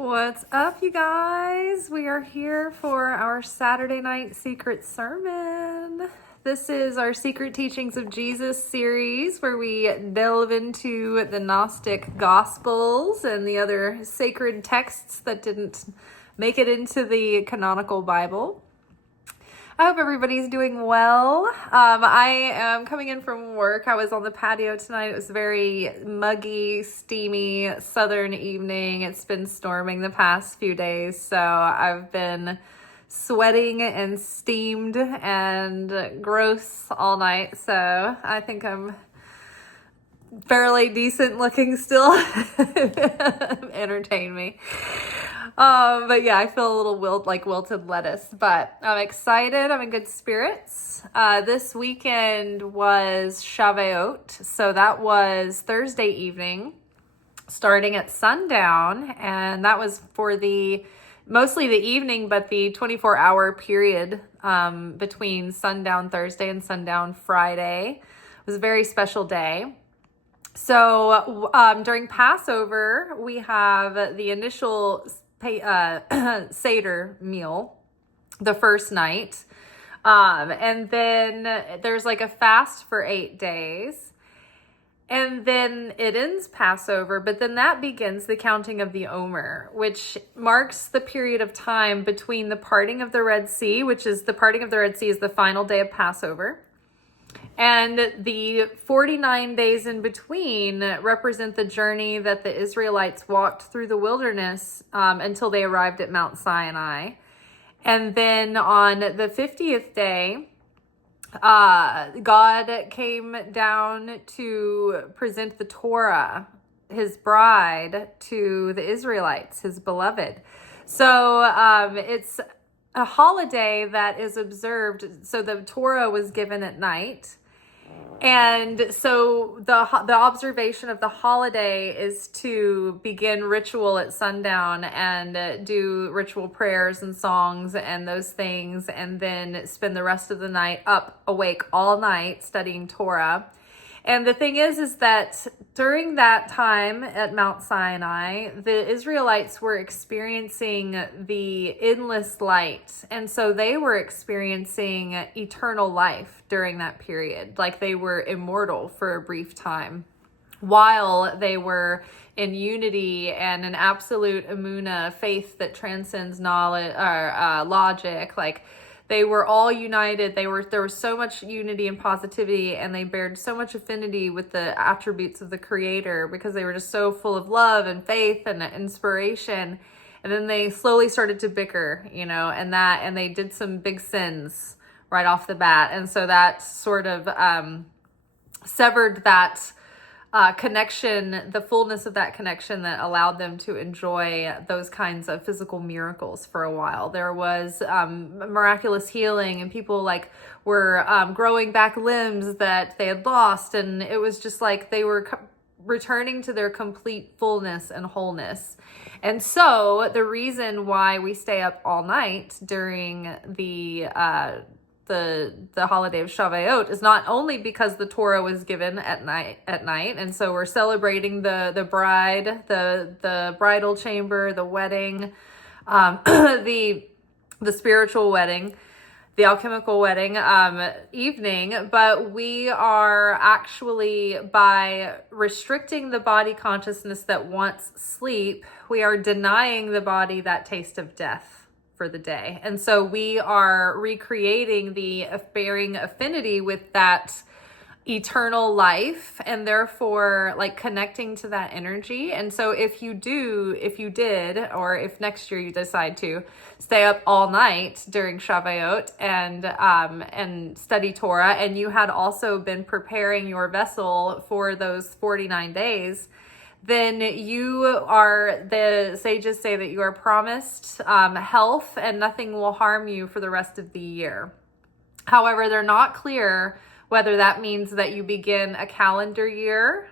What's up, you guys? We are here for our Saturday night secret sermon. This is our Secret Teachings of Jesus series where we delve into the Gnostic Gospels and the other sacred texts that didn't make it into the canonical Bible. I hope everybody's doing well. I am coming in from work. I was on the patio tonight. It was very muggy, steamy, southern evening. It's been storming the past few days, so I've been sweating and steamed and gross all night. So I think I'm fairly decent looking still. Entertain me. But yeah, I feel a little wilted lettuce, but I'm excited. I'm in good spirits. This weekend was Shavuot, so that was Thursday evening, starting at sundown, and that was for mostly the evening, but the 24-hour period between sundown Thursday and sundown Friday was a very special day. So during Passover, we have the initial Seder meal the first night. And then there's like a fast for 8 days. And then it ends Passover, but then that begins the counting of the Omer, which marks the period of time between the parting of the Red Sea, which is the parting of the Red Sea is the final day of Passover. And the 49 days in between represent the journey that the Israelites walked through the wilderness until they arrived at Mt Sinai. And then on the 50th day, God came down to present the Torah, his bride, to the Israelites, his beloved. So it's a holiday that is observed. So the Torah was given at night. And so the observation of the holiday is to begin ritual at sundown and do ritual prayers and songs and those things, and then spend the rest of the night awake all night studying Torah. And the thing is that during that time at Mount Sinai, the Israelites were experiencing the endless light. And so they were experiencing eternal life during that period. Like they were immortal for a brief time while they were in unity and an absolute emunah, faith that transcends knowledge or logic. Like they were all united. There was so much unity and positivity, and they bared so much affinity with the attributes of the Creator because they were just so full of love and faith and inspiration. And then they slowly started to bicker, and they did some big sins right off the bat. And so that sort of severed that connection, the fullness of that connection that allowed them to enjoy those kinds of physical miracles for a while. There was miraculous healing, and people were growing back limbs that they had lost, and it was just like they were returning to their complete fullness and wholeness. And so the reason why we stay up all night during the holiday of Shavuot is not only because the Torah was given at night, and so we're celebrating the bride, the bridal chamber, the wedding, the spiritual wedding, the alchemical wedding evening, but we are actually, by restricting the body consciousness that wants sleep, we are denying the body that taste of death for the day. And so we are recreating the bearing affinity with that eternal life, and therefore connecting to that energy. And so if you did, or if next year you decide to stay up all night during Shavuot and study Torah, and you had also been preparing your vessel for those 49 days, then the sages say that you are promised health and nothing will harm you for the rest of the year. However, they're not clear whether that means that you begin a calendar year,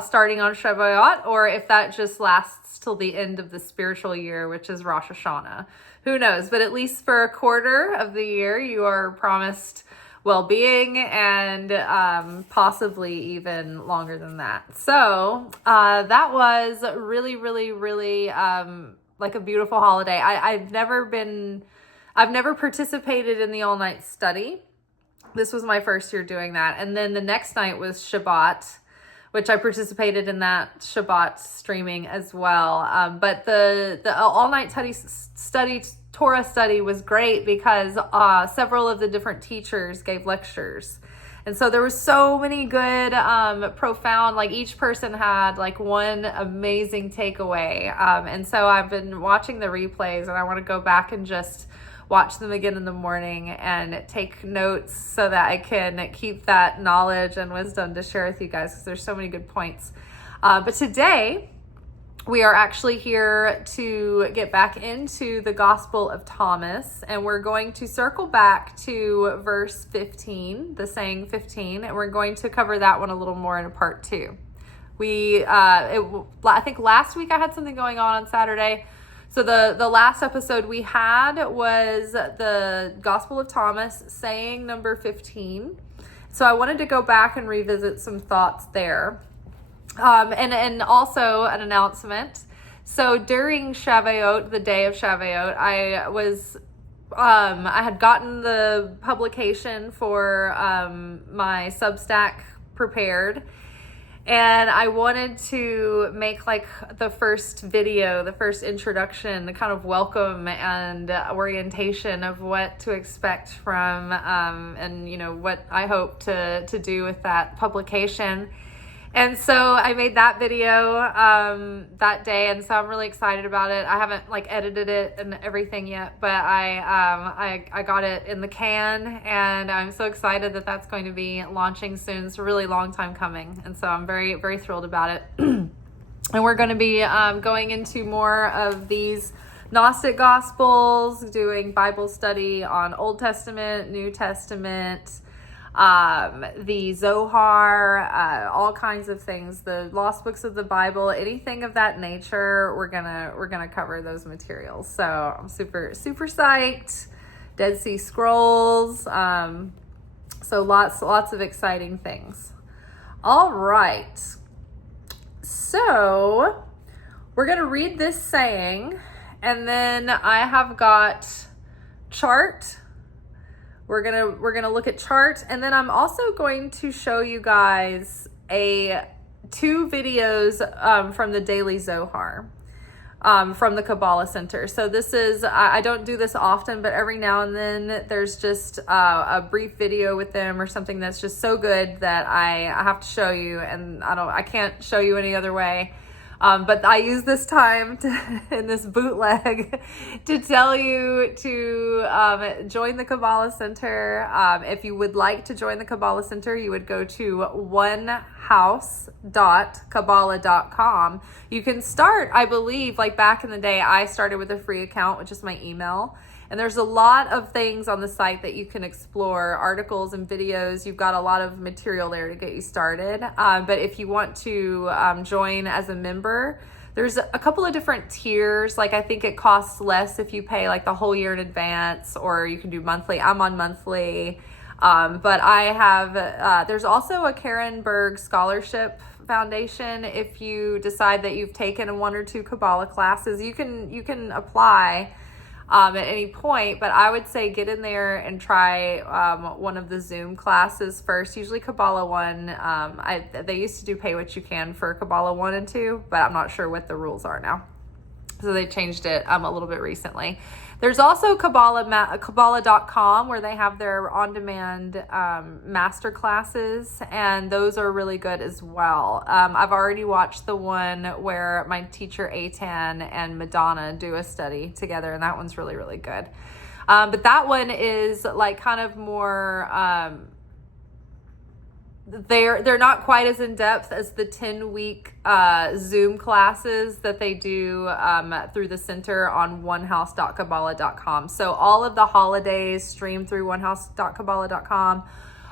starting on Shavuot, or if that just lasts till the end of the spiritual year, which is Rosh Hashanah. Who knows? But at least for a quarter of the year, you are promised well-being, and possibly even longer than that. So that was really, really, really like a beautiful holiday. I've never participated in the all-night study. This was my first year doing that. And then the next night was Shabbat, which I participated in that Shabbat streaming as well. But the all-night Torah study was great because several of the different teachers gave lectures. And so there was so many good, profound, like each person had like one amazing takeaway. And so I've been watching the replays, and I want to go back and just watch them again in the morning and take notes so that I can keep that knowledge and wisdom to share with you guys, because there's so many good points. But today we are actually here to get back into the Gospel of Thomas, and we're going to circle back to verse 15, the saying 15, and we're going to cover that one a little more in a part 2. I think last week I had something going on Saturday. So the last episode we had was the Gospel of Thomas, saying number 15. So I wanted to go back and revisit some thoughts there. And also an announcement. So during Shavuot, the day of Shavuot, I had gotten the publication for my Substack prepared. And I wanted to make like the first video, the first introduction, the kind of welcome and orientation of what to expect from, and you know, what I hope to do with that publication. And so I made that video that day, and so I'm really excited about it. I haven't like edited it and everything yet, but I got it in the can, and I'm so excited that that's going to be launching soon. It's a really long time coming, and so I'm very, very thrilled about it. And we're going to be going into more of these Gnostic Gospels, doing Bible study on Old Testament, New Testament, the Zohar, all kinds of things, the lost books of the Bible, anything of that nature. We're gonna cover those materials. So I'm super, super psyched. Dead Sea Scrolls. So lots of exciting things. All right. So we're gonna read this saying, and then I have got chart. We're gonna look at chart, and then I'm also going to show you guys two videos from the Daily Zohar, from the Kabbalah Center. So this is, I don't do this often, but every now and then there's just a brief video with them or something that's just so good that I have to show you, and I can't show you any other way. But I use this time in this bootleg to tell you to join the Kabbalah Center. If you would like to join the Kabbalah Center, you would go to onehouse.kabbalah.com. You can start, I believe, like back in the day, I started with a free account, which is my email. And there's a lot of things on the site that you can explore, articles and videos. You've got a lot of material there to get you started. But if you want to join as a member, there's a couple of different tiers. Like I think it costs less if you pay like the whole year in advance, or you can do monthly. I'm on monthly. But I have, there's also a Karen Berg Scholarship Foundation. If you decide that you've taken one or two Kabbalah classes, you can apply at any point, but I would say get in there and try one of the Zoom classes first. Usually Kabbalah 1, they used to do pay what you can for Kabbalah 1 and 2, but I'm not sure what the rules are now. So they changed it a little bit recently. There's also Kabbalah.com, where they have their on-demand master classes, and those are really good as well. I've already watched the one where my teacher Eitan and Madonna do a study together, and that one's really, really good. But that one is like kind of more... They're not quite as in depth as the 10-week Zoom classes that they do through the center on onehouse.kabbalah.com. So all of the holidays stream through onehouse.kabbalah.com.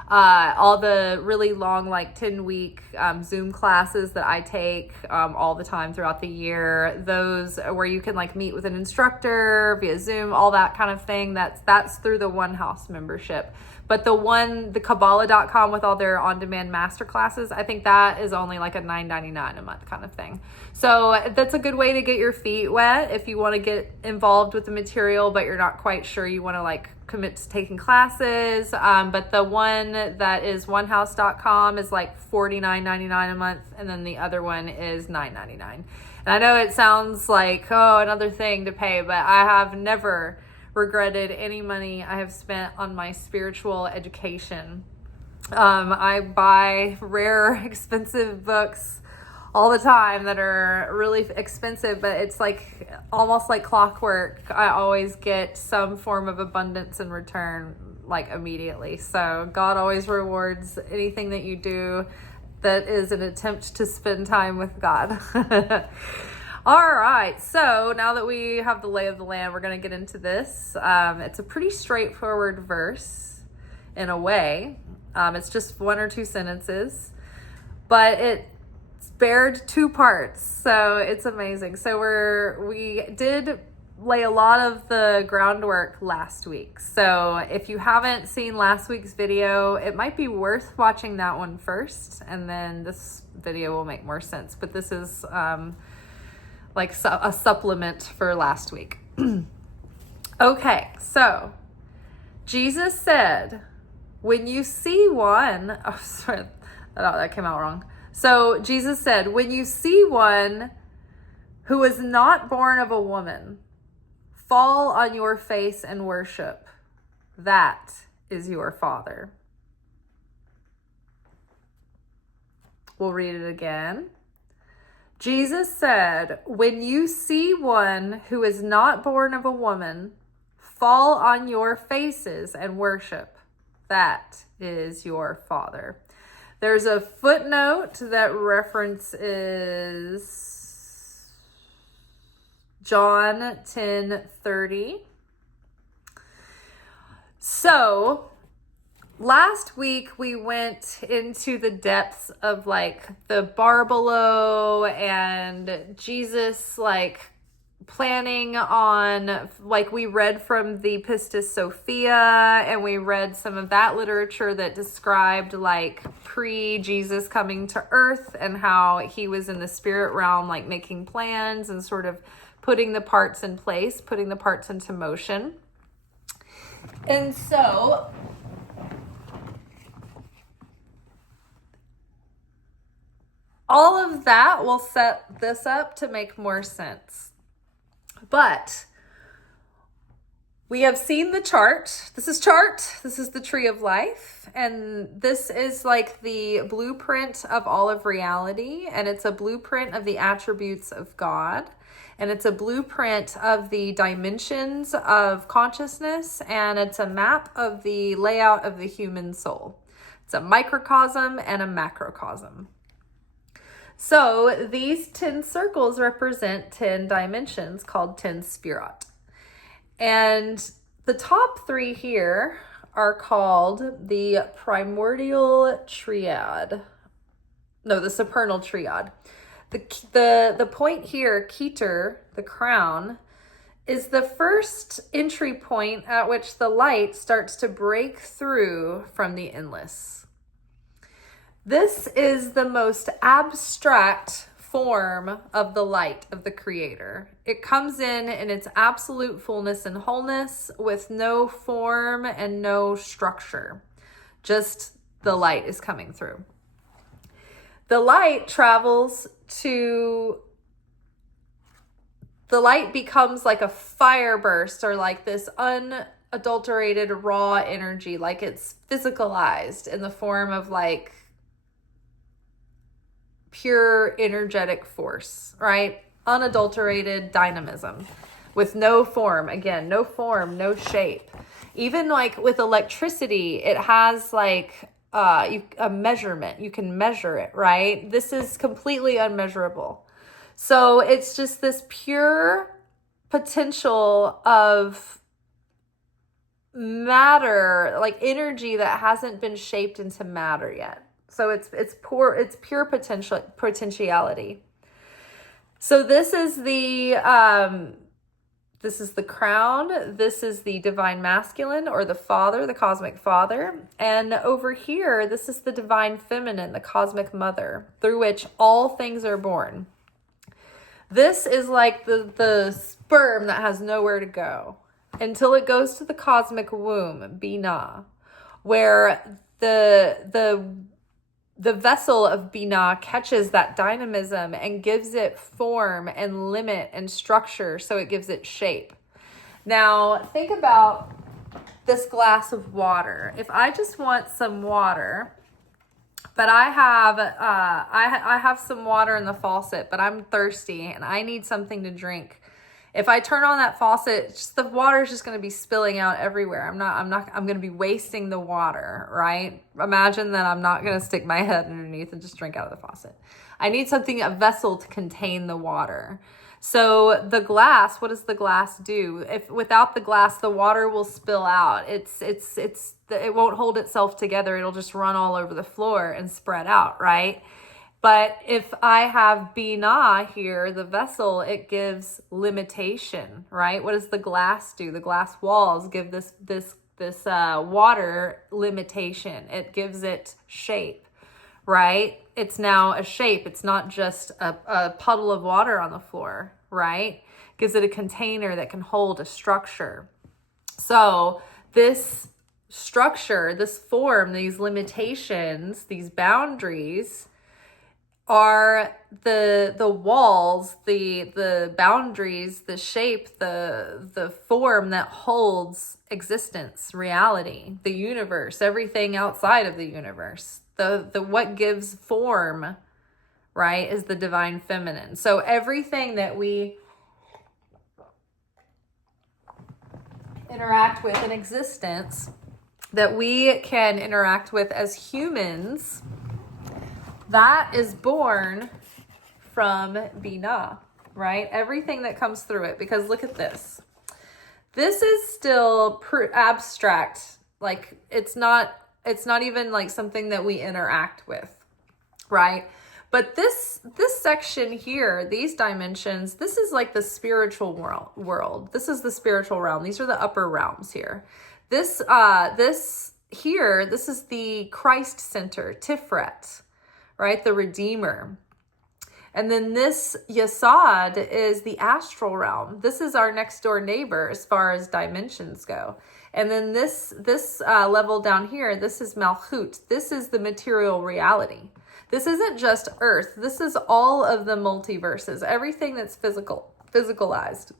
All the really long, like 10-week Zoom classes that I take all the time throughout the year, those where you can like meet with an instructor via Zoom, all that kind of thing, that's through the One House membership. But the Kabbalah.com with all their on-demand master classes, I think that is only like a $9.99 a month kind of thing. So that's a good way to get your feet wet if you want to get involved with the material, but you're not quite sure you want to like commit to taking classes. But the one that is onehouse.com is like $49.99 a month. And then the other one is $9.99. And I know it sounds like, oh, another thing to pay, but I have never regretted any money I have spent on my spiritual education. I buy rare, expensive books all the time that are really expensive, but it's like almost like clockwork. I always get some form of abundance in return, like immediately. So God always rewards anything that you do that is an attempt to spend time with God. All right, so now that we have the lay of the land, we're going to get into this. It's a pretty straightforward verse in a way. It's just one or two sentences, but it's spared two parts, so it's amazing. So we did lay a lot of the groundwork last week. So if you haven't seen last week's video, it might be worth watching that one first, and then this video will make more sense. But this is like a supplement for last week. Okay, so Jesus said, when you see one, oh, sorry, that came out wrong. So Jesus said, when you see one who is not born of a woman, fall on your face and worship. That is your Father. We'll read it again. Jesus said, when you see one who is not born of a woman, fall on your faces and worship. That is your Father. There's a footnote that references John 10:30. So last week we went into the depths of like the bar below and Jesus like planning on, like we read from the Pistis Sophia and we read some of that literature that described like pre-Jesus coming to earth and how he was in the spirit realm like making plans and sort of putting the parts in place, putting the parts into motion. And so all of that will set this up to make more sense. But we have seen the chart. This is the tree of life. And this is like the blueprint of all of reality. And it's a blueprint of the attributes of God. And it's a blueprint of the dimensions of consciousness. And it's a map of the layout of the human soul. It's a microcosm and a macrocosm. So these 10 circles represent 10 dimensions called 10 Sphirot. And the top three here are called the Primordial Triad. No, the Supernal Triad. The point here, Keter, the crown, is the first entry point at which the light starts to break through from the endless. This is the most abstract form of the light of the Creator. It comes in its absolute fullness and wholeness with no form and no structure. Just the light is coming through. The light becomes like a fire burst or like this unadulterated raw energy, like it's physicalized in the form of like pure energetic force, right? Unadulterated dynamism with no form. Again, no form, no shape. Even like with electricity, it has like a measurement. You can measure it, right? This is completely unmeasurable. So it's just this pure potential of matter, like energy that hasn't been shaped into matter yet. So it's pure potentiality. So this is the crown. This is the divine masculine, or the father, the cosmic father. And over here, this is the divine feminine, the cosmic mother, through which all things are born. This is like the sperm that has nowhere to go until it goes to the cosmic womb, Binah, where the vessel of Binah catches that dynamism and gives it form and limit and structure, so it gives it shape. Now, think about this glass of water. If I just want some water, but I have some water in the faucet, but I'm thirsty and I need something to drink. If I turn on that faucet, the water is just going to be spilling out everywhere. I'm going to be wasting the water, right? Imagine that I'm not going to stick my head underneath and just drink out of the faucet. I need a vessel to contain the water. So the glass, what does the glass do? If without the glass, the water will spill out. It won't hold itself together. It'll just run all over the floor and spread out, right? But if I have Binah here, the vessel, it gives limitation, right? What does the glass do? The glass walls give this water limitation. It gives it shape, right? It's now a shape. It's not just a puddle of water on the floor, right? Gives it a container that can hold a structure. So this structure, this form, these limitations, these boundaries are the walls, the boundaries, the shape, the form that holds existence, reality, the universe, everything outside of the universe. The what gives form, right, is the divine feminine. So everything that we interact with in existence, that we can interact with as humans, that is born from Binah, right? Everything that comes through it. Because look at this. This is still abstract. Like it's not even like something that we interact with, right? But this section here, these dimensions, this is like the spiritual world. This is the spiritual realm. These are the upper realms here. This is the Christ center, Tiferet, right? The Redeemer. And then this Yesod is the astral realm. This is our next door neighbor as far as dimensions go. And then this level down here, this is Malchut. This is the material reality. This isn't just Earth. This is all of the multiverses, everything that's physicalized.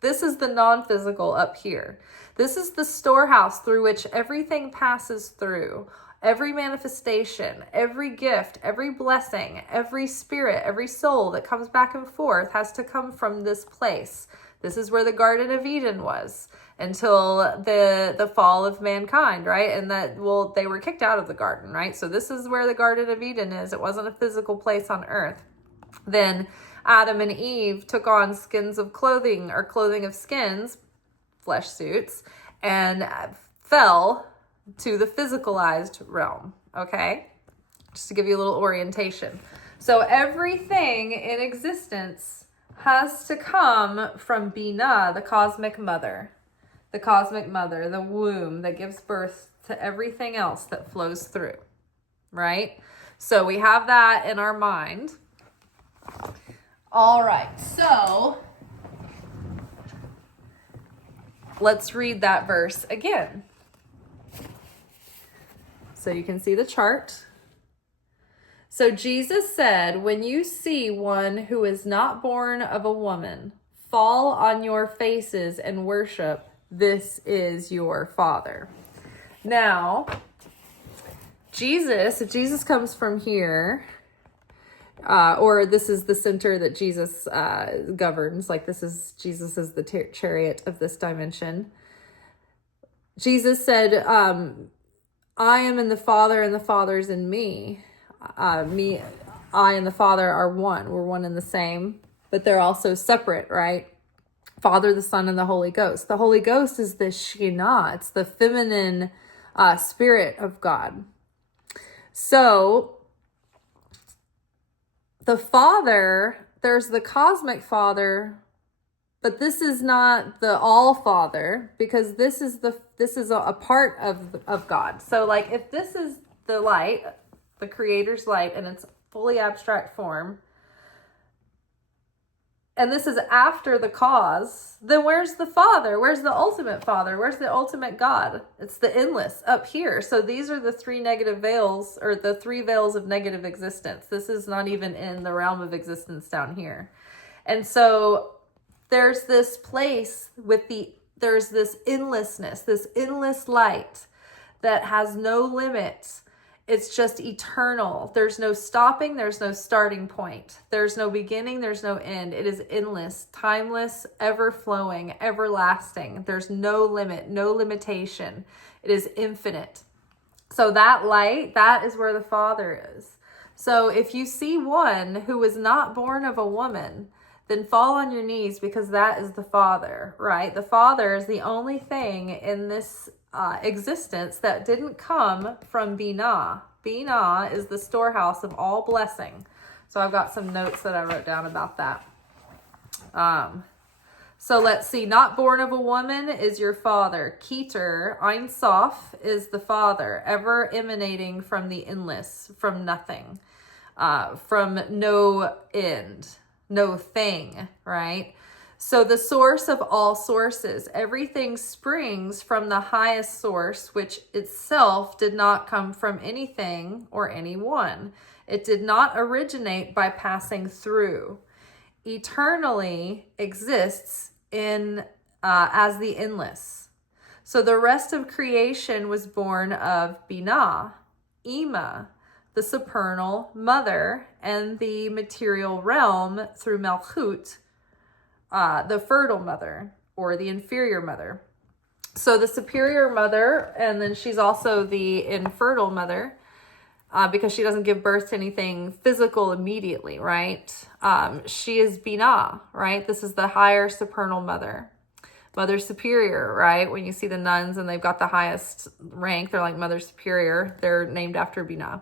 This is the non-physical up here. This is the storehouse through which everything passes through. Every manifestation, every gift, every blessing, every spirit, every soul that comes back and forth has to come from this place. This is where the Garden of Eden was until the fall of mankind, right? And they were kicked out of the garden, right? So this is where the Garden of Eden is. It wasn't a physical place on earth. Then Adam and Eve took on skins of clothing, or clothing of skins, flesh suits, and fell to the physicalized realm, okay? Just to give you a little orientation. So everything in existence has to come from Binah, the cosmic mother. The cosmic mother, the womb that gives birth to everything else that flows through, right? So we have that in our mind. All right, so let's read that verse again. So you can see the chart. So Jesus said, when you see one who is not born of a woman, fall on your faces and worship. This is your father. Now, if Jesus comes from here, or this is the center that Jesus governs, like Jesus is the chariot of this dimension. Jesus said, I am in the Father and the Father's in me. I and the Father are one. We're one and the same, but they're also separate, right? Father, the Son, and the Holy Ghost. The Holy Ghost is the Shekhinah. It's the feminine spirit of God. So the Father, there's the cosmic Father, but this is not the all Father, because this is a part of God. So like if this is the light, the Creator's light, and it's fully abstract form, and this is after the cause, then where's the Father? Where's the ultimate Father? Where's the ultimate God? It's the endless up here. So these are the three negative veils, or the three veils of negative existence. This is not even in the realm of existence down here. And so there's this place there's this endlessness, this endless light that has no limit. It's just eternal. There's no stopping. There's no starting point. There's no beginning. There's no end. It is endless, timeless, ever-flowing, everlasting. There's no limit, no limitation. It is infinite. So that light, that is where the Father is. So if you see one who was not born of a woman, then fall on your knees, because that is the Father, right? The Father is the only thing in this existence that didn't come from Binah. Binah is the storehouse of all blessing. So I've got some notes that I wrote down about that. So let's see. Not born of a woman is your Father. Keter, Ein Sof, is the Father, ever emanating from the endless, from nothing, from no end, no thing, right? So the source of all sources, everything springs from the highest source, which itself did not come from anything or anyone. It did not originate by passing through. Eternally exists in as the endless. So the rest of creation was born of Binah, Ima, the supernal mother, and the material realm through Malchut, the fertile mother or the inferior mother. So the superior mother, and then she's also the infertile mother, because she doesn't give birth to anything physical immediately, right? She is Binah, right? This is the higher supernal mother. Mother superior, right? When you see the nuns and they've got the highest rank, they're like Mother Superior. They're named after Binah.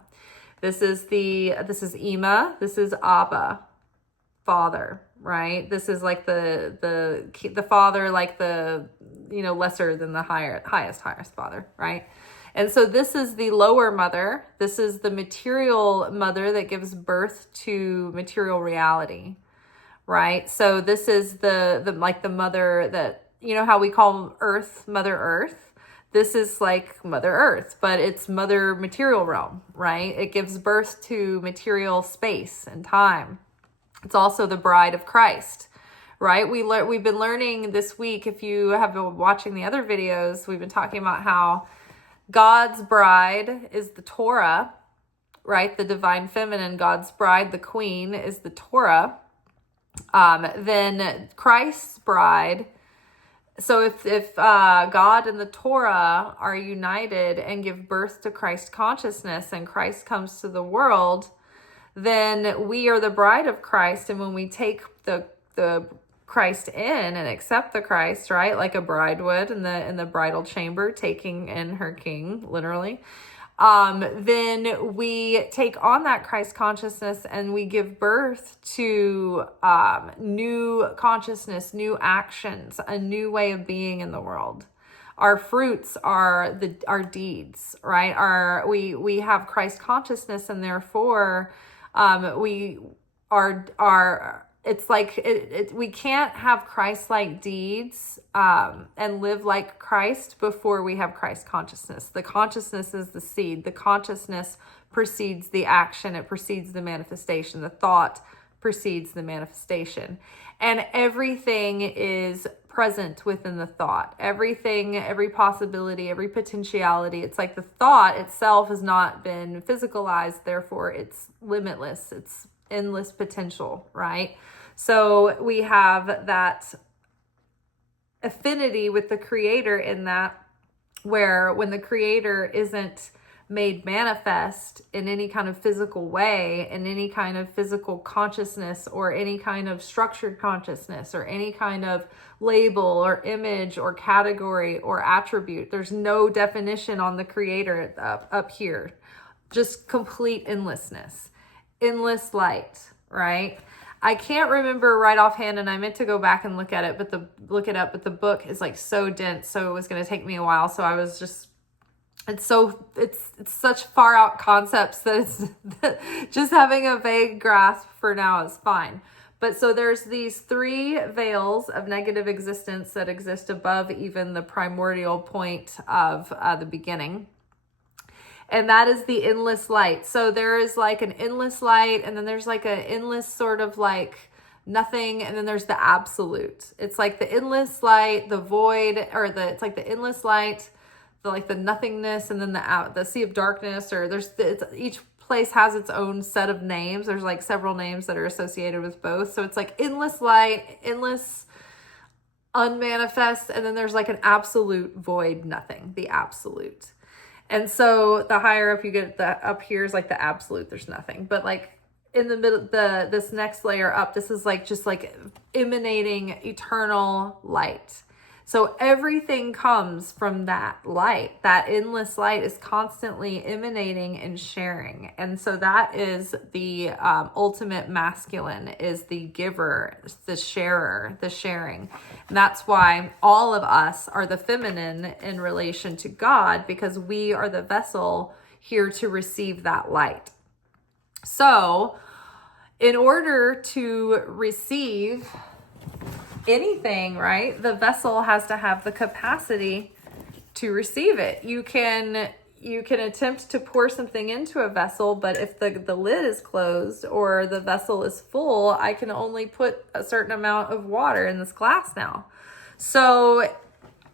This is Ima. This is Abba, Father, right? This is like the Father, like the, lesser than the highest Father, right? And so this is the lower mother. This is the material mother that gives birth to material reality, right? So this is the mother that, how we call Earth, Mother Earth. This is like Mother Earth, but it's Mother Material Realm, right? It gives birth to material space and time. It's also the bride of Christ, right? We've been learning this week, if you have been watching the other videos, we've been talking about how God's bride is the Torah, right? The divine feminine, God's bride, the queen, is the Torah. Then Christ's bride. So if God and the Torah are united and give birth to Christ consciousness, and Christ comes to the world, then we are the bride of Christ. And when we take the Christ in and accept the Christ, right, like a bride would in the bridal chamber, taking in her king, literally, then we take on that Christ consciousness and we give birth to new consciousness, new actions, a new way of being in the world. Our fruits are our deeds, right? We have Christ consciousness, and therefore we are. It's like we can't have Christ-like deeds and live like Christ before we have Christ consciousness. The consciousness is the seed. The consciousness precedes the action. It precedes the manifestation. The thought precedes the manifestation. And everything is present within the thought. Everything, every possibility, every potentiality. It's like the thought itself has not been physicalized. Therefore, it's limitless. It's endless potential, right? So we have that affinity with the Creator in that, where when the Creator isn't made manifest in any kind of physical way, in any kind of physical consciousness, or any kind of structured consciousness, or any kind of label or image or category or attribute. There's no definition on the creator up here. Just complete endlessness, endless light, right? I can't remember right offhand, and I meant to go back and look at it, but the book is like so dense, so it was going to take me a while. So I was just, it's such far out concepts that it's just having a vague grasp for now is fine. But so there's these 3 veils of negative existence that exist above even the primordial point of the beginning. And that is the endless light. So there is like an endless light, and then there's like an endless sort of like nothing, and then there's the absolute. It's like the endless light, the void, or it's like the endless light, the nothingness, and then the sea of darkness, or each place has its own set of names. There's like several names that are associated with both. So it's like endless light, endless unmanifest, and then there's like an absolute void, nothing, the absolute. And so the higher up you get, up here is like the absolute, there's nothing. But like in the middle, this next layer up, this is like just like emanating eternal light. So everything comes from that light. That endless light is constantly emanating and sharing. And so that is the ultimate masculine, is the giver, the sharer, the sharing. And that's why all of us are the feminine in relation to God, because we are the vessel here to receive that light. So in order to receive anything, right, the vessel has to have the capacity to receive it. You can attempt to pour something into a vessel, but if the lid is closed or the vessel is full, I can only put a certain amount of water in this glass now. So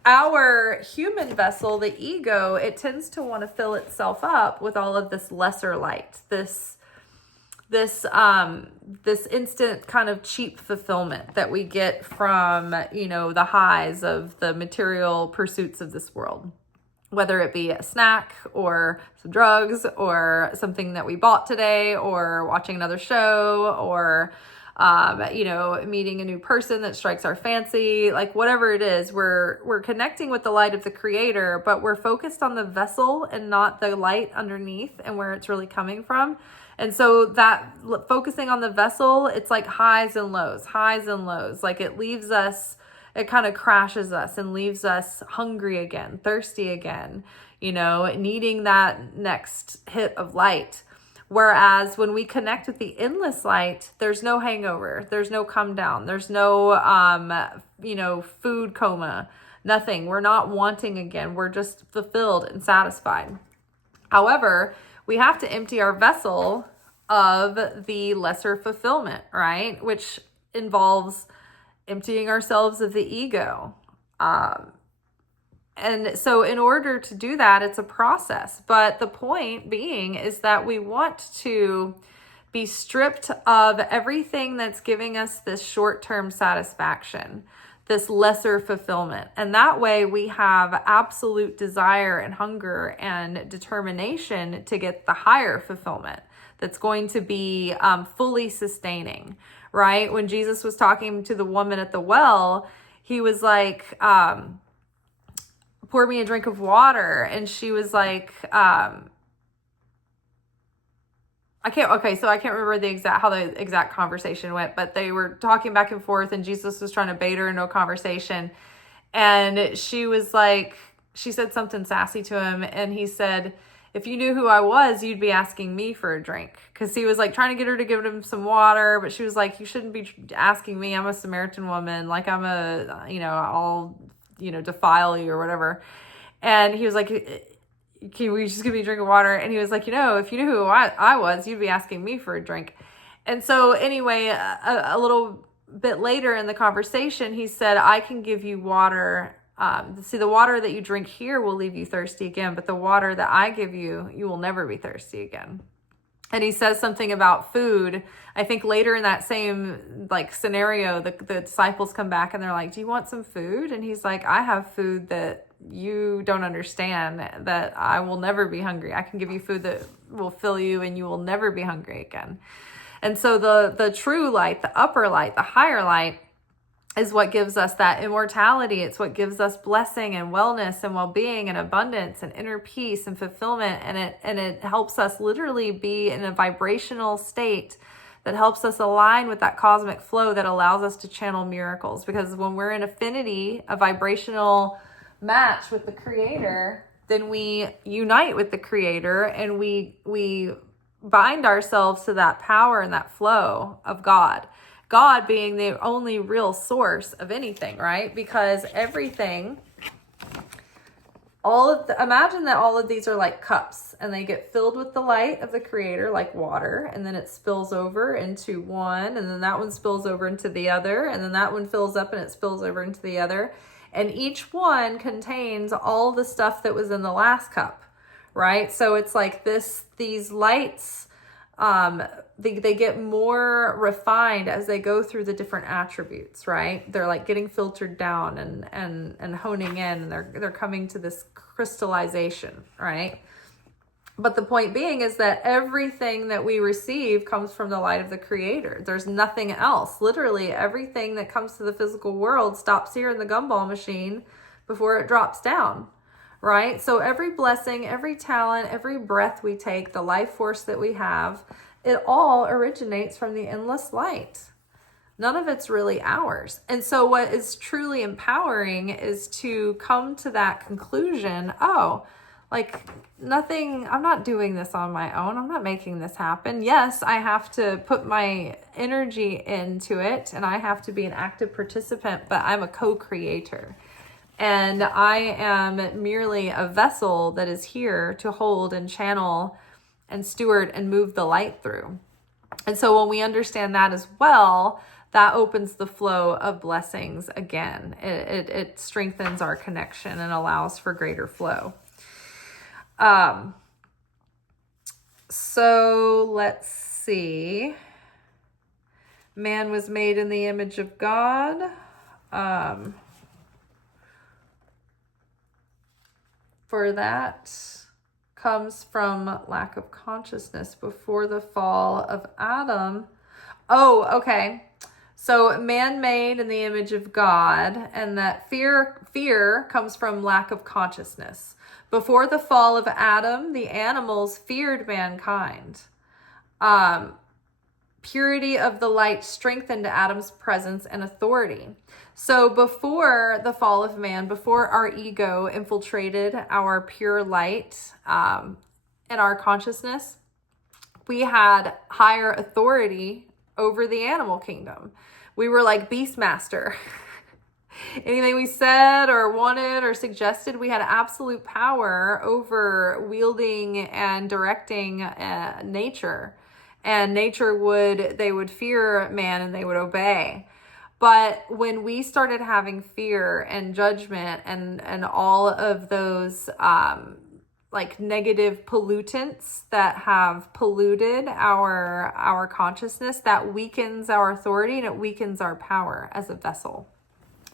our human vessel, the ego, it tends to want to fill itself up with all of this lesser light, this instant kind of cheap fulfillment that we get from, the highs of the material pursuits of this world, whether it be a snack or some drugs or something that we bought today, or watching another show, or, meeting a new person that strikes our fancy, like whatever it is, we're connecting with the light of the creator, but we're focused on the vessel and not the light underneath and where it's really coming from. And so that focusing on the vessel, it's like highs and lows. Like it leaves us, it kind of crashes us and leaves us hungry again, thirsty again, needing that next hit of light. Whereas when we connect with the endless light, there's no hangover, there's no come down, there's no, food coma, nothing. We're not wanting again. We're just fulfilled and satisfied. However, we have to empty our vessel of the lesser fulfillment, right? Which involves emptying ourselves of the ego. And so in order to do that, it's a process. But the point being is that we want to be stripped of everything that's giving us this short-term satisfaction, this lesser fulfillment. And that way we have absolute desire and hunger and determination to get the higher fulfillment that's going to be fully sustaining, right? When Jesus was talking to the woman at the well, he was like, pour me a drink of water. And she was like, I can't remember how the exact conversation went, but they were talking back and forth and Jesus was trying to bait her into a conversation. And she was like, she said something sassy to him. And he said, if you knew who I was, you'd be asking me for a drink. Cause he was like trying to get her to give him some water, but she was like, you shouldn't be asking me. I'm a Samaritan woman. Like I'll defile you or whatever. And he was like, can we just give me a drink of water? And he was like, if you knew who I was, you'd be asking me for a drink. And so anyway, a little bit later in the conversation, he said, I can give you water. See, the water that you drink here will leave you thirsty again, but the water that I give you, you will never be thirsty again. And he says something about food. I think later in that same like scenario, the disciples come back and they're like, do you want some food? And he's like, I have food that you don't understand, that I will never be hungry. I can give you food that will fill you and you will never be hungry again. And so the true light, the upper light, the higher light is what gives us that immortality. It's what gives us blessing and wellness and well-being and abundance and inner peace and fulfillment. And it helps us literally be in a vibrational state that helps us align with that cosmic flow that allows us to channel miracles. Because when we're in affinity, a vibrational match with the Creator, then we unite with the Creator and we bind ourselves to that power and that flow of God. God being the only real source of anything, right? Because everything, imagine that all of these are like cups and they get filled with the light of the Creator like water, and then it spills over into one, and then that one spills over into the other, and then that one fills up and it spills over into the other. And each one contains all the stuff that was in the last cup, right? So it's like these lights, they get more refined as they go through the different attributes, right? They're like getting filtered down and honing in, and they're coming to this crystallization, right? But the point being is that everything that we receive comes from the light of the Creator. There's nothing else. Literally everything that comes to the physical world stops here in the gumball machine before it drops down, right? So every blessing, every talent, every breath we take, the life force that we have, it all originates from the endless light. None of it's really ours. And so what is truly empowering is to come to that conclusion, I'm not doing this on my own. I'm not making this happen. Yes, I have to put my energy into it and I have to be an active participant, but I'm a co-creator. And I am merely a vessel that is here to hold and channel and steward and move the light through. And so when we understand that as well, that opens the flow of blessings again. It strengthens our connection and allows for greater flow. So let's see. Man was made in the image of God. For that comes from lack of consciousness before the fall of Adam. Oh, okay. So man made in the image of God, and that fear comes from lack of consciousness. Before the fall of Adam, the animals feared mankind. Purity of the light strengthened Adam's presence and authority. So before the fall of man, before our ego infiltrated our pure light and our consciousness, we had higher authority over the animal kingdom. We were like Beastmaster. Anything we said or wanted or suggested, we had absolute power over wielding and directing nature. And nature would fear man and they would obey. But when we started having fear and judgment and all of those like negative pollutants that have polluted our consciousness, that weakens our authority and it weakens our power as a vessel.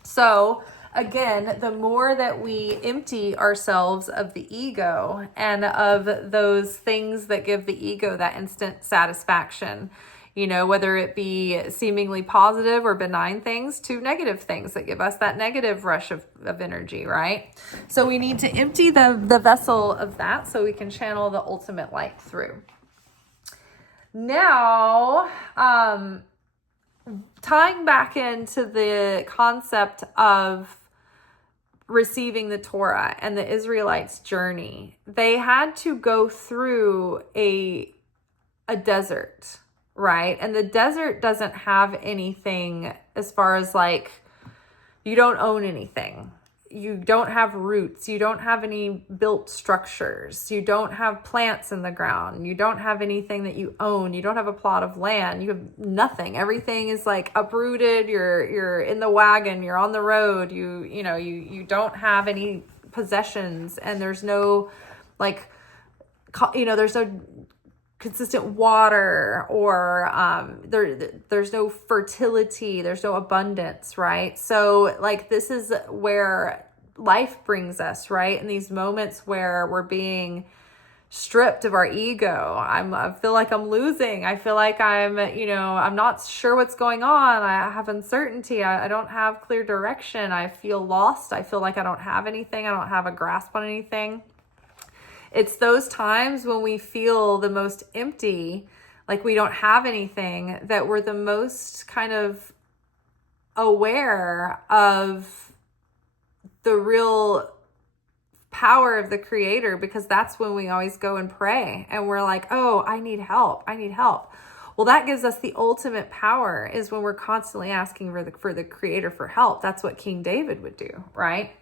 So again, the more that we empty ourselves of the ego and of those things that give the ego that instant satisfaction, whether it be seemingly positive or benign things to negative things that give us that negative rush of energy, right? So we need to empty the vessel of that so we can channel the ultimate light through. Now, tying back into the concept of receiving the Torah and the Israelites' journey, they had to go through a desert, right? And the desert doesn't have anything as far as like, you don't own anything. You don't have roots. You don't have any built structures. You don't have plants in the ground. You don't have anything that you own. You don't have a plot of land. You have nothing. Everything is like uprooted. You're in the wagon. You're on the road. You don't have any possessions, and there's no there's no consistent water, or there's no fertility, there's no abundance, right? So like this is where life brings us, right? In these moments where we're being stripped of our ego. I feel like I'm losing. I feel like I'm not sure what's going on. I have uncertainty. I don't have clear direction. I feel lost. I feel like I don't have anything. I don't have a grasp on anything. It's those times when we feel the most empty, like we don't have anything, that we're the most kind of aware of the real power of the Creator, because that's when we always go and pray and we're like, oh, I need help. Well, that gives us the ultimate power, is when we're constantly asking for the Creator for help. That's what King David would do, right?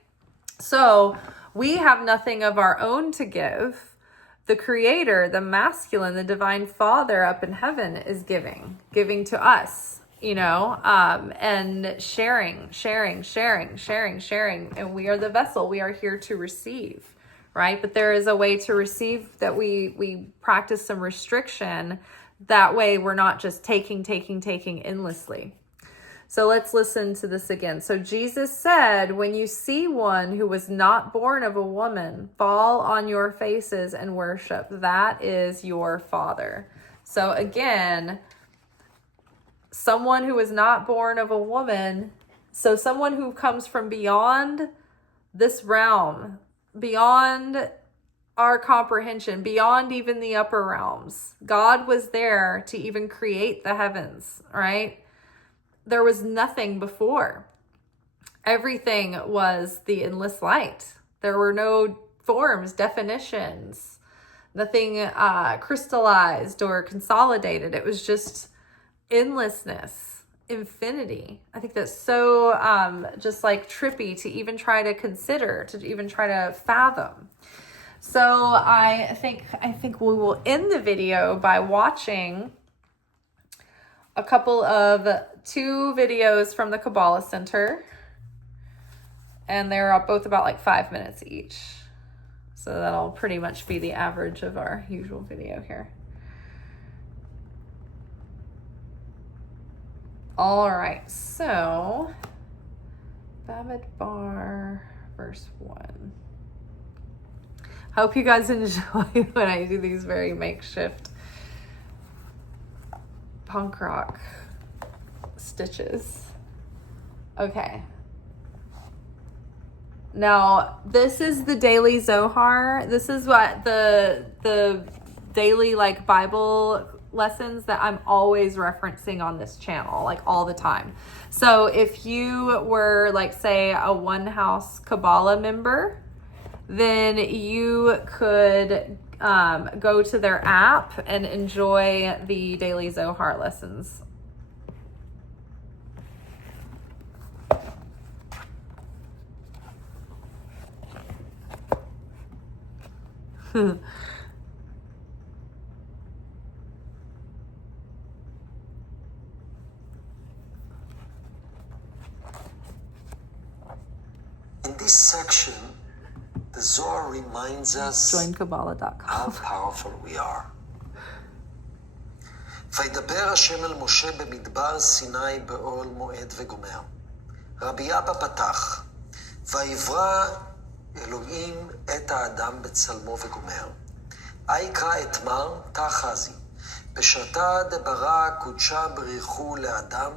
So we have nothing of our own to give. The Creator, the masculine, the divine Father up in heaven is giving to us, and sharing. And we are the vessel. We are here to receive, right? But there is a way to receive that we practice some restriction. That way we're not just taking endlessly. So let's listen to this again. So Jesus said, when you see one who was not born of a woman, fall on your faces and worship. That is your Father. So again, someone who is not born of a woman, so someone who comes from beyond this realm, beyond our comprehension, beyond even the upper realms. God was there to even create the heavens, right? There was nothing before. Everything was the endless light. There were no forms, definitions, nothing crystallized or consolidated. It was just endlessness, infinity. I think that's so just like trippy to even try to consider, to even try to fathom. So I think we will end the video by watching a couple of 2 videos from the Kabbalah Center, and they're both about like 5 minutes each. So that'll pretty much be the average of our usual video here. All right, so Bamidbar, verse 1. Hope you guys enjoy when I do these very makeshift punk rock stitches. Okay. Now, this is the daily Zohar. This is what the daily like Bible lessons that I'm always referencing on this channel, like all the time. So if you were like, say, a One House Kabbalah member, then you could go to their app and enjoy the daily Zohar lessons. In this section, the Zohar reminds us JoinKabbalah.com. how powerful we are. וידבר השם אל משה במדבר סיני באוהל מועד וגומר. רבי אבא פתח, ויברא אלוהים את האדם בצלמו וגומר. איקרא אתמר תחזי, בשעתה דברה קודשה בריחו לאדם,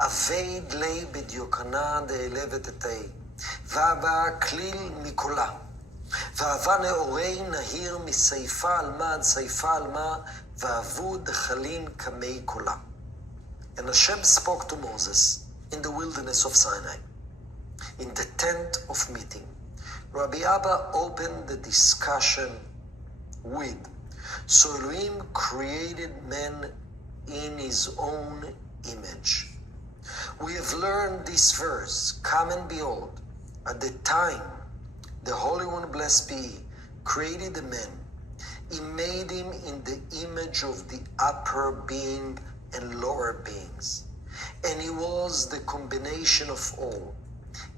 אבד לי בדיוקנה דאלבת אתי, ואבא כליל מקולה. ואהבה נאורי נהיר מסייפה עלמה עד סייפה עלמה, ואהבו דחלין כמי קולה. And Hashem spoke to Moses in the wilderness of Sinai, in the tent of meeting. Rabbi Abba opened the discussion with, so Elohim created man in his own image. We have learned this verse, come and behold, at the time the Holy One, blessed be He, created the man. He made him in the image of the upper being and lower beings. And he was the combination of all.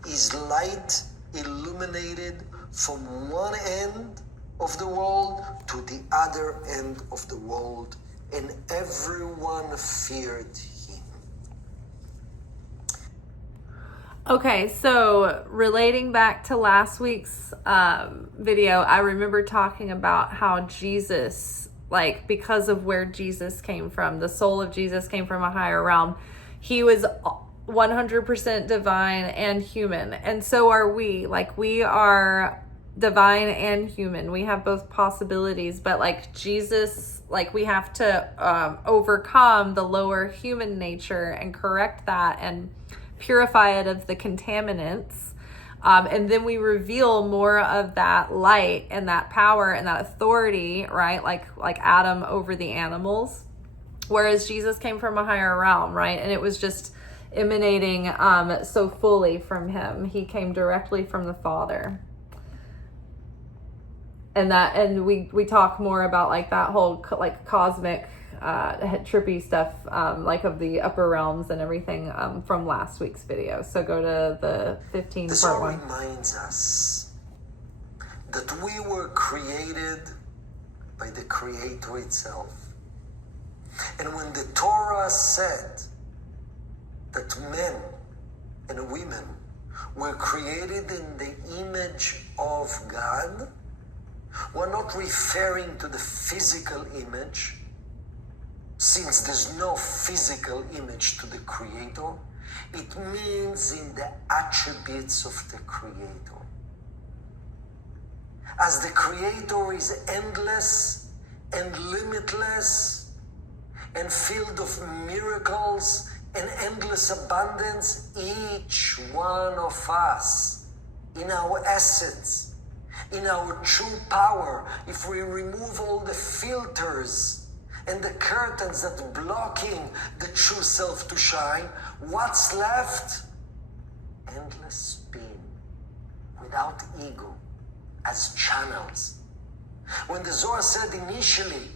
His light illuminated from one end of the world to the other end of the world, and everyone feared him. Okay, so relating back to last week's video, I remember talking about how Jesus, like, because of where Jesus came from, the soul of Jesus came from a higher realm. He was 100% divine and human, and so are we. Like, we are divine and human. We have both possibilities, but like Jesus, like, we have to overcome the lower human nature and correct that and purify it of the contaminants. And then we reveal more of that light and that power and that authority, right? Like Adam over the animals. Whereas Jesus came from a higher realm, right? And it was just emanating so fully from him. He came directly from the Father. And we talk more about like that whole like cosmic trippy stuff, like of the upper realms and everything from last week's video. So go to the 15 This part all 1. reminds us that we were created by the Creator itself. And when the Torah said that men and women were created in the image of God, we're not referring to the physical image, since there's no physical image to the Creator. It means in the attributes of the Creator. As the Creator is endless and limitless and filled of miracles and endless abundance, each one of us, in our essence, in our true power, if we remove all the filters and the curtains that are blocking the true self to shine, what's left? Endless being, without ego, as channels. When the Zohar said initially,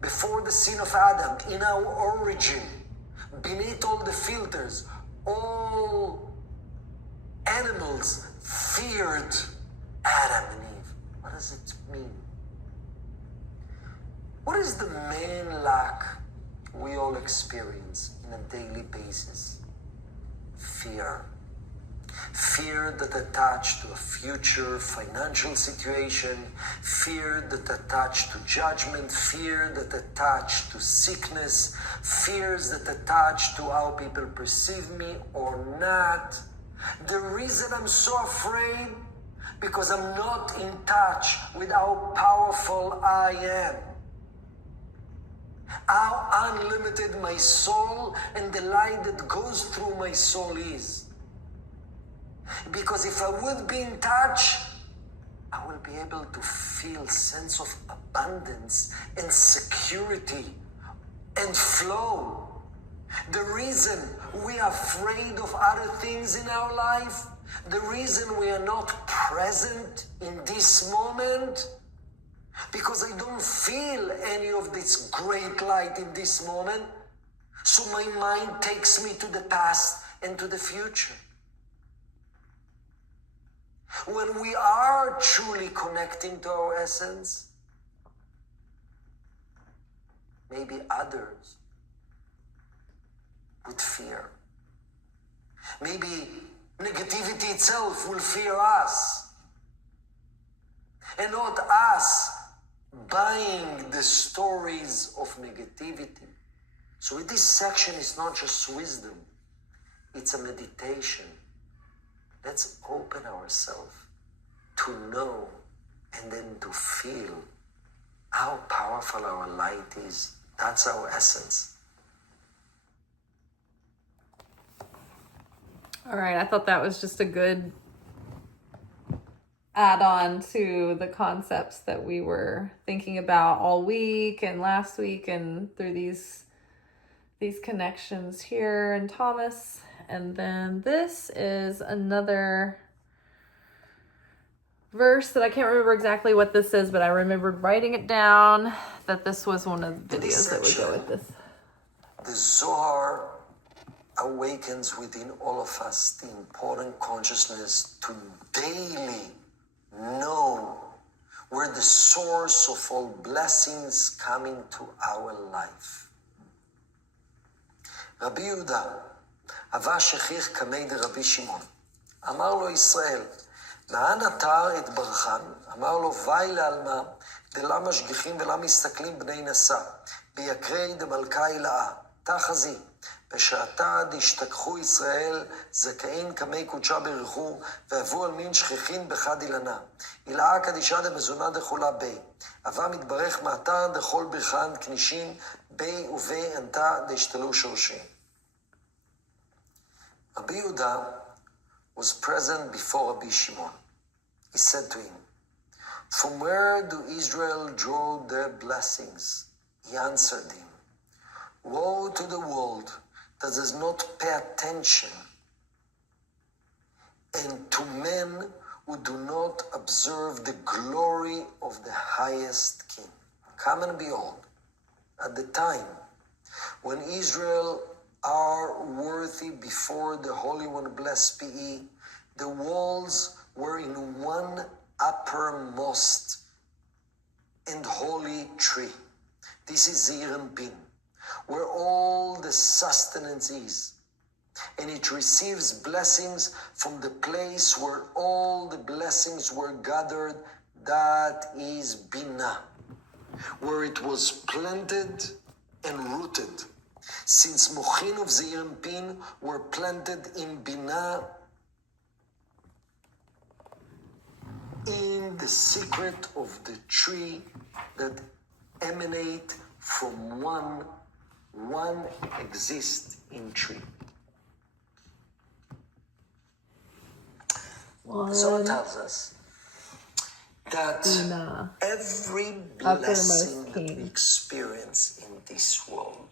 before the sin of Adam, in our origin, beneath all the filters, all animals feared Adam and Eve. What does it mean? What is the main lack we all experience on a daily basis? Fear. Fear that attached to a future financial situation, fear that attached to judgment, fear that attached to sickness, fears that attached to how people perceive me or not. The reason I'm so afraid, because I'm not in touch with how powerful I am. How unlimited my soul and the light that goes through my soul is. Because if I would be in touch, I will be able to feel sense of abundance and security and flow. The reason we are afraid of other things in our life, the reason we are not present in this moment, because I don't feel any of this great light in this moment, so my mind takes me to the past and to the future. When we are truly connecting to our essence, maybe others would fear. Maybe negativity itself will fear us, and not us buying the stories of negativity. So this section is not just wisdom, it's a meditation. Let's open ourselves to know and then to feel how powerful our light is. That's our essence. All right, I thought that was just a good add-on to the concepts that we were thinking about all week and last week, and through these connections here in Thomas. And then this is another verse that I can't remember exactly what this is, but I remembered writing it down, that this was one of the videos that would go with this. The Zohar awakens within all of us the important consciousness to daily know were the source of all blessings coming to our life. רבי יהודה, הווה שכיח קמי דרבי שמעון. אמר לו ישראל, לאן עתר את ברכן? אמר לו, וי לעלמא, דלה משגיחים ולה מסתכלים בני נשא, ביקרי דמלכה הילאה, תחזי. בשעתה דשתכחו ישראל, זכאין כמי קודשה ברכו, ואבו על מין שכיחין בחד אילנה. הילאה קדישה דמזונה דחולה בי. אבה מתברך מעתה דכל ברכן כנישים, בי ובי ענתה דשתלו שורשים. Rabbi Yehuda was present before Rabbi Shimon. He said to him, from where do Israel draw their blessings? He answered him, woe to the world that does not pay attention, and to men who do not observe the glory of the highest King. Come and behold, at the time when Israel are worthy before the Holy One, blessed be He, the walls were in one uppermost and holy tree. This is Zeir Anpin, where all the sustenance is, and it receives blessings from the place where all the blessings were gathered, that is Binah, where it was planted and rooted. Since Mochin of Zeir Anpin were planted in Binah, in the secret of the tree that emanate from one exists in tree. So it tells us that every blessing that we experience in this world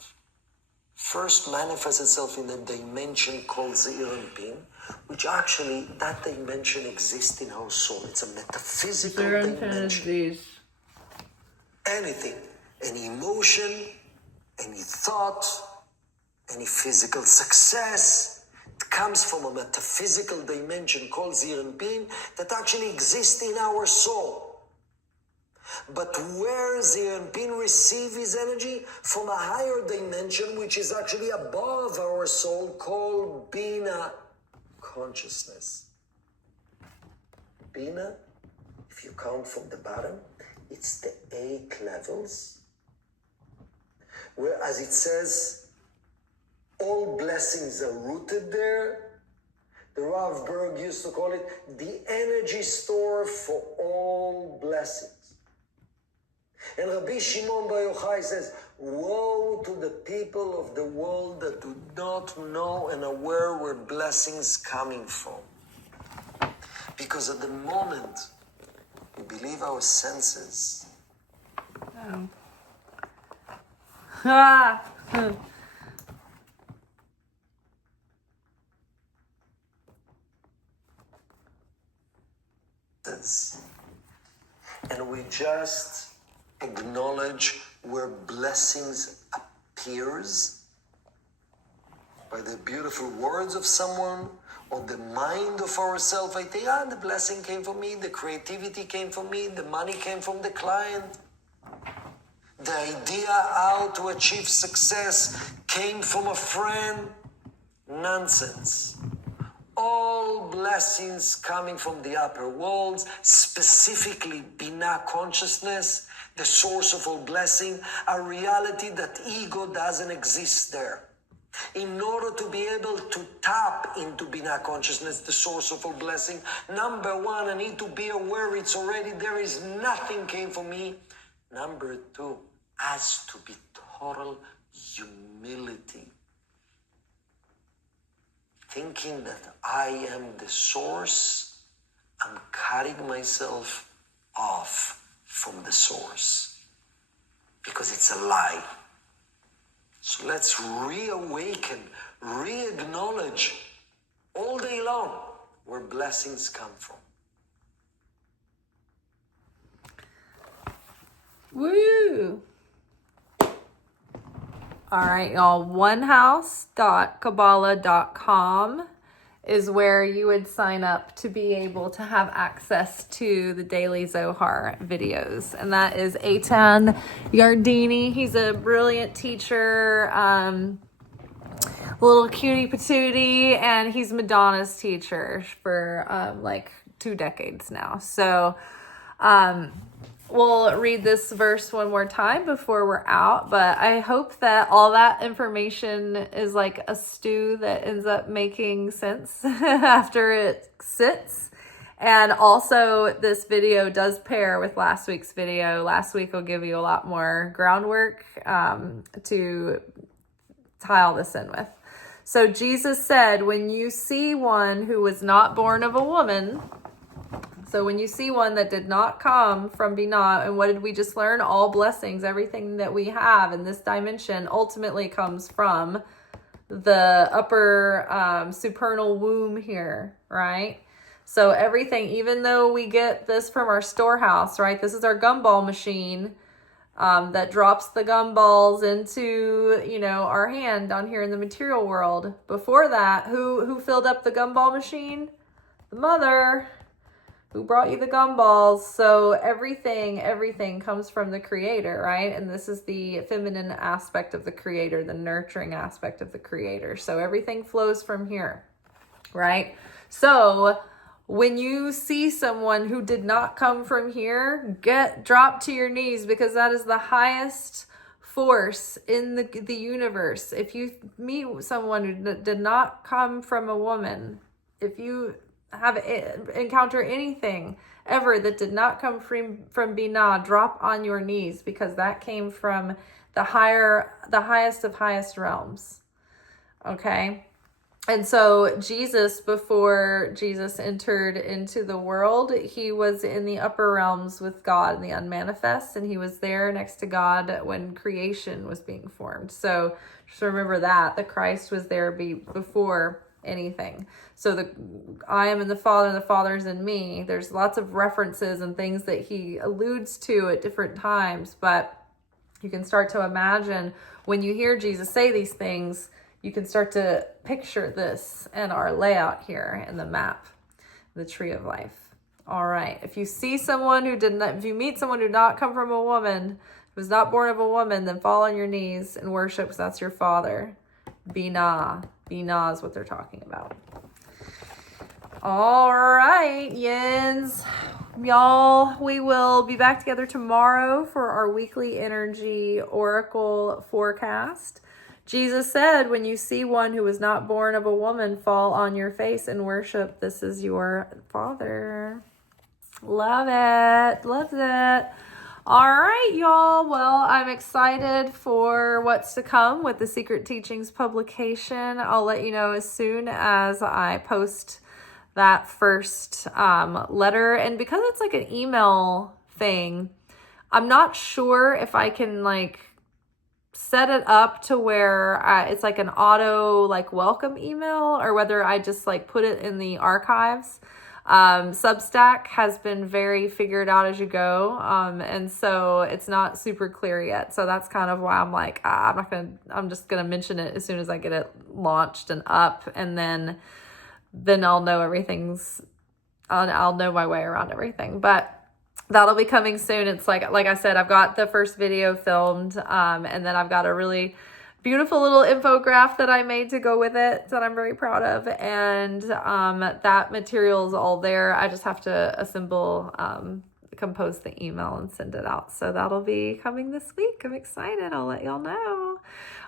first manifests itself in a dimension called Zeir Anpin, which actually, that dimension exists in our soul. It's a metaphysical dimension. Anything, any emotion, any thought, any physical success, it comes from a metaphysical dimension called Zeir Anpin that actually exists in our soul. But where Zeir Anpin receives his energy? From a higher dimension, which is actually above our soul, called Binah, consciousness. Binah, if you count from the bottom, it's the 8 levels, where, as it says, all blessings are rooted there. The Rav Berg used to call it the energy store for all blessings. And Rabbi Shimon Bar Yochai says, woe to the people of the world that do not know and aware where blessings coming from. Because at the moment we believe our senses. Oh. Ah. And we just acknowledge where blessings appears by the beautiful words of someone or the mind of ourselves. I think, the blessing came from me, the creativity came from me, the money came from the client. The idea how to achieve success came from a friend. Nonsense. All blessings coming from the upper worlds, specifically Binah consciousness, the source of all blessing, a reality that ego doesn't exist there. In order to be able to tap into Binah consciousness, the source of all blessing, number one, I need to be aware it's already there, is nothing came for me. Number two, has to be total humility. Thinking that I am the source, I'm cutting myself off from the source because it's a lie. So let's reawaken, re-acknowledge all day long where blessings come from. Woo! All right, y'all. onehouse.kabbalah.com is where you would sign up to be able to have access to the daily Zohar videos. And that is Eitan Yardini. He's a brilliant teacher, little cutie patootie, and he's Madonna's teacher for like 2 decades now. So we'll read this verse one more time before we're out, but I hope that all that information is like a stew that ends up making sense after it sits. And also this video does pair with last week's video. Last week will give you a lot more groundwork to tie all this in with. So Jesus said, when you see one who was not born of a woman, so when you see one that did not come from Binah, and what did we just learn? All blessings, everything that we have in this dimension ultimately comes from the upper supernal womb here, right? So everything, even though we get this from our storehouse, right? This is our gumball machine that drops the gumballs into, you know, our hand down here in the material world. Before that, who filled up the gumball machine? The mother who brought you the gumballs. So everything comes from the creator, right? And this is the feminine aspect of the creator, the nurturing aspect of the creator. So everything flows from here, right? So when you see someone who did not come from here, drop to your knees, because that is the highest force in the universe. If you meet someone who did not come from a woman, if you encounter anything ever that did not come from Binah, drop on your knees, because that came from the highest of highest realms. Okay? And so Jesus, before Jesus entered into the world, he was in the upper realms with God in the unmanifest, and he was there next to God when creation was being formed. So just remember that the Christ was there before anything. So I am in the Father and the Father is in me. There's lots of references and things that he alludes to at different times, but you can start to imagine when you hear Jesus say these things, you can start to picture this in our layout here in the map, the tree of life. All right. If you see someone if you meet someone who did not come from a woman, who was not born of a woman, then fall on your knees and worship, because that's your father. Binah. Binah is what they're talking about. All right, Yens. Y'all, we will be back together tomorrow for our weekly energy oracle forecast. Jesus said, when you see one who was not born of a woman, fall on your face and worship. This is your father. Love it. Loves it. All right, y'all. Well, I'm excited for what's to come with the Secret Teachings publication. I'll let you know as soon as I post that first letter. And because it's like an email thing, I'm not sure if I can like set it up to where it's like an auto like welcome email, or whether I just like put it in the archives. Substack has been very figured out as you go. And so it's not super clear yet. So that's kind of why I'm like, I'm just going to mention it as soon as I get it launched and up. And then I'll know I'll know my way around everything, but that'll be coming soon. It's like I said, I've got the first video filmed, and then I've got a really beautiful little infographic that I made to go with it that I'm very proud of. And that material is all there. I just have to assemble, compose the email and send it out. So that'll be coming this week. I'm excited. I'll let y'all know.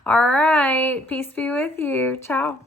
All right. Peace be with you. Ciao.